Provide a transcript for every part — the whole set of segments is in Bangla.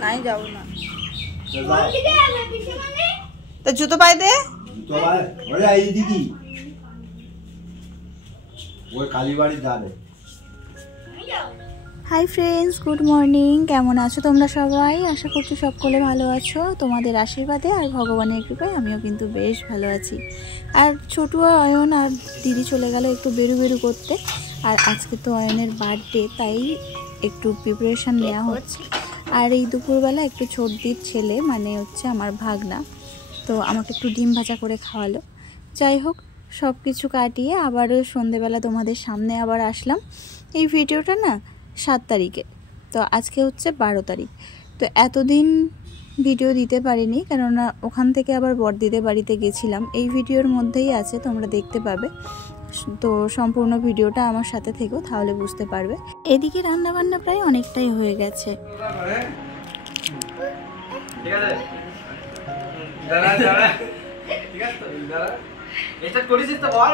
नहीं जाओ ना तो जूतो पाए दे हाई फ्रेंड्स गुड मर्निंग केमन आछो तोमरा सबाई आशा करछि सकले भालो आछो तोमादेर आशीर्वादे और भगवानेर कृपाय आमिও किन्तु बेश भालो आछि और छोटू अयन और दिदी चले गेल एकटु बेरु बेरु करते और आजके तो अयनेर बार्थडे ताई एकटु प्रिपारेशन नेওয়া হচ্ছে और এই দুপুরবেলা একটু ছোটদির ছেলে মানে হচ্ছে আমার ভাগনা তো আমাকে একটু ডিম ভাজা করে খাওয়ালো যাই হোক সব কিছু কাটিয়ে আবার সন্ধ্যাবেলা তোমাদের সামনে আবার আসলাম এই ভিডিওটা না 7 তারিখে তো আজকে হচ্ছে 12 তারিখ তো এতদিন ভিডিও দিতে পারিনি কারণ ওখান থেকে আবার বড়দিদের বাড়িতে গেছিলাম এই ভিডিওর মধ্যেই আছে তোমরা দেখতে পাবে তো সম্পূর্ণ ভিডিওটা আমার সাথে থেকো তাহলে বুঝতে পারবে এদিকে রান্না বান্না প্রায় অনেকটাই হয়ে গেছে ঠিক আছে দাঁড়া দাঁড়া ঠিক আছে তো দাঁড়া এটা করিস তো বল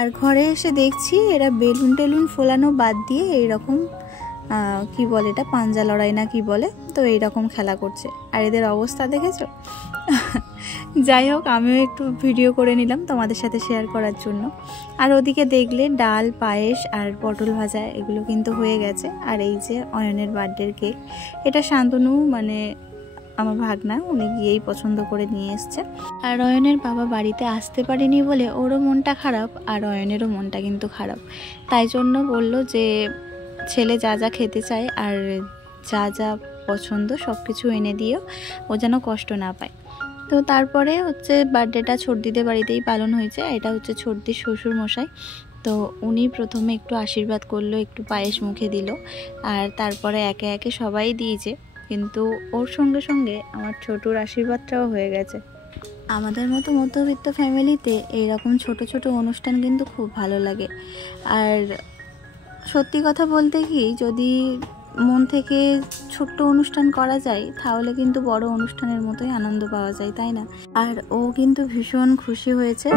আর ঘরে এসে দেখছি এরা বেলুন টেলুন ফোলানো বাদ দিয়ে এইরকম কি বলে এটা পাঞ্জা লড়াই না কি বলে তো এইরকম খেলা করছে আর এদের অবস্থা দেখেছো যাই হোক আমিও একটু ভিডিও করে নিলাম তোমাদের সাথে শেয়ার করার জন্য আর ওদিকে দেখলে ডাল পায়েস আর পটল ভাজা এগুলো কিন্তু হয়ে গেছে আর এই যে অয়নের বার্থডের কেক এটা শান্তনু মানে আমার ভাগনা উনি গিয়েই পছন্দ করে নিয়ে এসেছে আর অয়নের বাবা বাড়িতে আসতে পারেনি বলে ওরও মনটা খারাপ আর অয়নেরও মনটা কিন্তু খারাপ তাই জন্য বলল যে ছেলে যা যা খেতে চায় আর যা যা পছন্দ সব কিছু এনে দিও ও যেন কষ্ট না পায় তো তারপরে হচ্ছে বার্থডেটা ছোটদিদের বাড়িতেই পালন হয়েছে এটা হচ্ছে ছোটদির শ্বশুর মশাই তো উনি প্রথমে একটু আশীর্বাদ করলো একটু পায়েস মুখে দিল আর তারপরে একে একে সবাই দিয়েছে কিন্তু ওর সঙ্গে সঙ্গে আমার ছোটুর আশীর্বাদটাও হয়ে গেছে আমাদের মতো মধ্যবিত্ত ফ্যামিলিতে এইরকম ছোট ছোট অনুষ্ঠান কিন্তু খুব ভালো লাগে আর সত্যি কথা বলতে কি যদি মন থেকে ছোট্ট অনুষ্ঠান করা যায় তাহলে কিন্তু বড় অনুষ্ঠানের মতোই আনন্দ পাওয়া যায় তাই না আর ও কিন্তু ভীষণ খুশি হয়েছে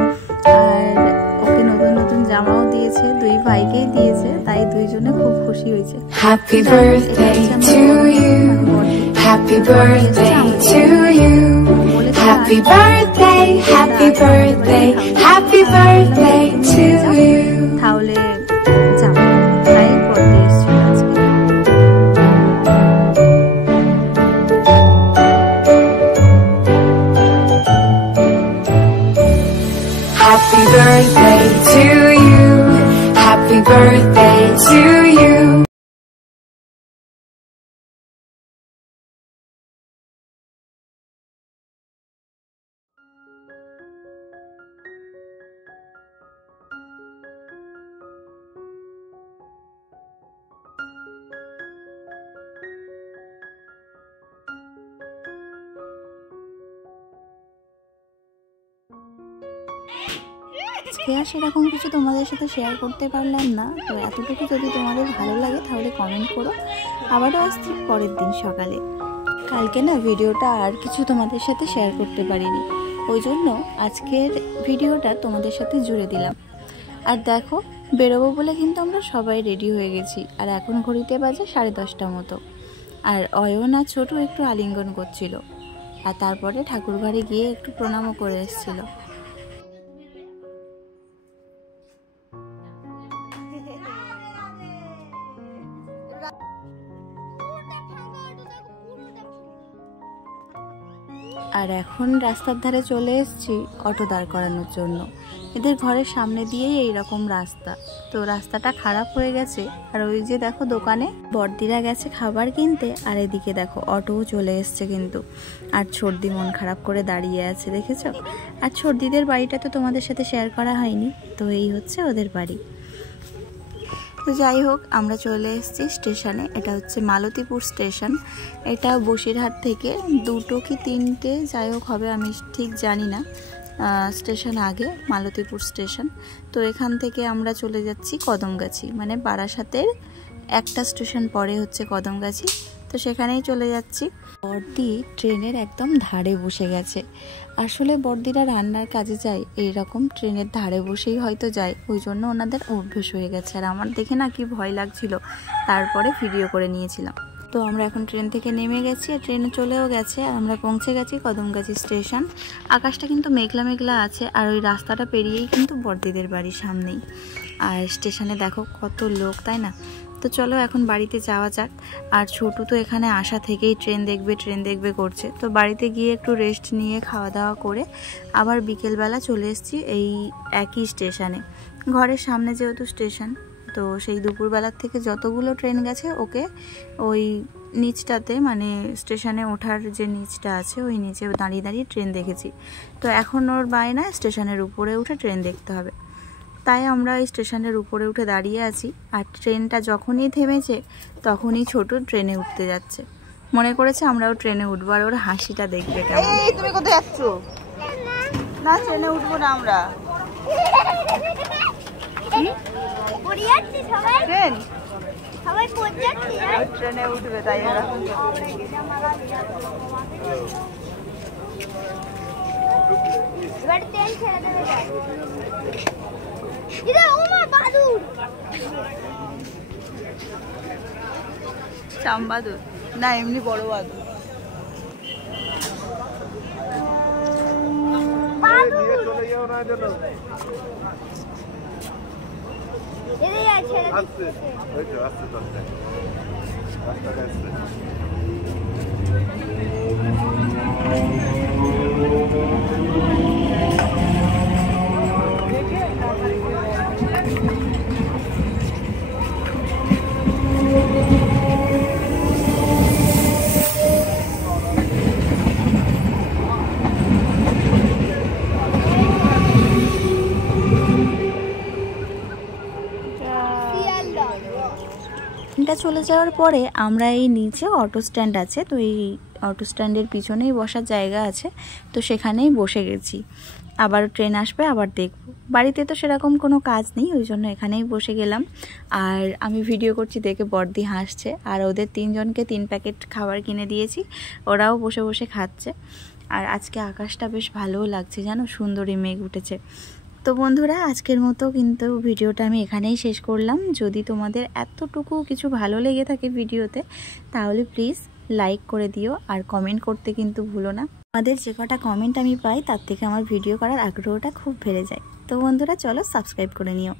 আর ওকে নতুন নতুন জামাও দিয়েছে দুই ভাইকেই দিয়েছে তাই দুইজনে খুব খুশি হয়েছে happy birthday to you happy birthday to you happy birthday happy birthday happy birthday to you তাহলে Happy birthday to you. Happy birthday to you. আজকে আর সেরকম কিছু তোমাদের সাথে শেয়ার করতে পারলাম না তো এতটুকু যদি তোমাদের ভালো লাগে তাহলে কমেন্ট করো আবারও আসছি পরের দিন সকালে কালকে না ভিডিওটা আর কিছু তোমাদের সাথে শেয়ার করতে পারিনি ওই জন্য আজকের ভিডিওটা তোমাদের সাথে জুড়ে দিলাম আর দেখো বেরোবো বলে কিন্তু আমরা সবাই রেডি হয়ে গেছি আর এখন ঘড়িতে বাজে 10:30 মতো আর অয়ন আর ছোটু একটু আলিঙ্গন করছিল আর তারপরে ঠাকুর ঘরে গিয়ে একটু প্রণামও করে এসেছিল আর এখন রাস্তার ধারে চলে এসেছি অটো দাঁড় করানোর জন্য এদের ঘরের সামনে দিয়েই এইরকম রাস্তা তো রাস্তাটা খারাপ হয়ে গেছে আর ওই যে দেখো দোকানে বড়দিরা গেছে খাবার কিনতে আর এদিকে দেখো অটোও চলে এসছে কিন্তু আর ছোটদি মন খারাপ করে দাঁড়িয়ে আছে দেখেছো আর ছোটদিদের বাড়িটা তো তোমাদের সাথে শেয়ার করা হয়নি তো এই হচ্ছে ওদের বাড়ি তো যাই হোক আমরা চলে এসেছি স্টেশনে এটা হচ্ছে মালতীপুর স্টেশন এটা বসিরহাট থেকে 2 কি 3টে যাই হোক হবে আমি ঠিক জানি না স্টেশন আগে মালতীপুর স্টেশন তো এখান থেকে আমরা চলে যাচ্ছি কদমগাছি মানে বারাসাতের একটা স্টেশন পরে হচ্ছে কদমগাছি তো সেখানেই চলে যাচ্ছি। বর্দি ট্রেনের একদম ধারে বসে গেছে। আসলে বর্দিরা রান্নার কাজে যায় এইরকম ট্রেনের ধারে বসেই হয়তো যায়, ওই জন্য ওনাদের অভ্যেস হয়ে গেছে। আর আমার দেখে না কি ভয় লাগছিল, তারপরে ভিডিও করে নিয়েছিলাম। তো আমরা এখন ট্রেন থেকে নেমে গেছি আর ট্রেনে চলেও গেছে আর আমরা পৌঁছে গেছি কদমগাছি স্টেশন। আকাশটা কিন্তু মেঘলা মেঘলা আছে আর ওই রাস্তাটা পেরিয়েই কিন্তু বর্দিদের বাড়ির সামনেই। আর স্টেশনে দেখো কত লোক, তাই না? তো চলো এখন বাড়িতে যাওয়া যাক। আর ছোটু তো এখানে আসা থেকেই ট্রেন দেখবে করছে। তো বাড়িতে গিয়ে একটু রেস্ট নিয়ে খাওয়া দাওয়া করে আবার বিকেলবেলা চলে এসেছি এই একই স্টেশনে। ঘরের সামনে যেহেতু স্টেশন, তো সেই দুপুরবেলার থেকে যতগুলো ট্রেন গেছে ওকে ওই নিচটাতে, মানে স্টেশনে ওঠার যে নিচটা আছে ওই নিচে দাঁড়িয়ে দাঁড়িয়ে ট্রেন দেখেছি। তো এখন ওর বায়না স্টেশনের উপরে উঠে ট্রেন দেখতে হবে, তাই আমরা এই স্টেশনের উপরে উঠে দাঁড়িয়ে আছি। আর ট্রেনটা যখনই থেমেছে তখনই ছোট ট্রেনে উঠতে যাচ্ছে, মনে করেছে আমরাও ট্রেনে উঠবো। আর ওর হাসিটা দেখবে কেমন। এই তুমি কোথায় যাচ্ছ? না ট্রেনে উঠবো না আমরা। ট্রেন ট্রেনে উঠবে তাই এরকম। চামবাদুর না, এমনি বড় বাদুর। চলে যাওয়ার পরে আমরা এই নিচে অটো স্ট্যান্ড আছে, তো এই অটো স্ট্যান্ডের পিছনেই বসার জায়গা আছে, তো সেখানেই বসে গেছি। আবার ট্রেন আসবে আবার দেখব। বাড়িতে তো সেরকম কোনো কাজ নেই, ওই জন্য এখানেই বসে গেলাম। আর আমি ভিডিও করছি দেখে বর্দি হাসছে। আর ওদের 3 জনকে 3 প্যাকেট খাবার কিনে দিয়েছি, ওরাও বসে বসে খাচ্ছে। আর আজকে আকাশটা বেশ ভালোও লাগছে, জানো, সুন্দরী মেঘ উঠেছে। তো বন্ধুরা, আজকের মতো কিন্তু ভিডিওটা আমি এখানেই শেষ করলাম। যদি তোমাদের এতটুকু কিছু ভালো লেগে থাকে ভিডিওতে, তাহলে প্লিজ লাইক করে দিও আর কমেন্ট করতে কিন্তু ভুলো না। আমাদের যে কটা কমেন্ট আমি পাই তার থেকে আমার ভিডিও করার আগ্রহটা খুব বেড়ে যায়। তো বন্ধুরা চলো সাবস্ক্রাইব করে নিও।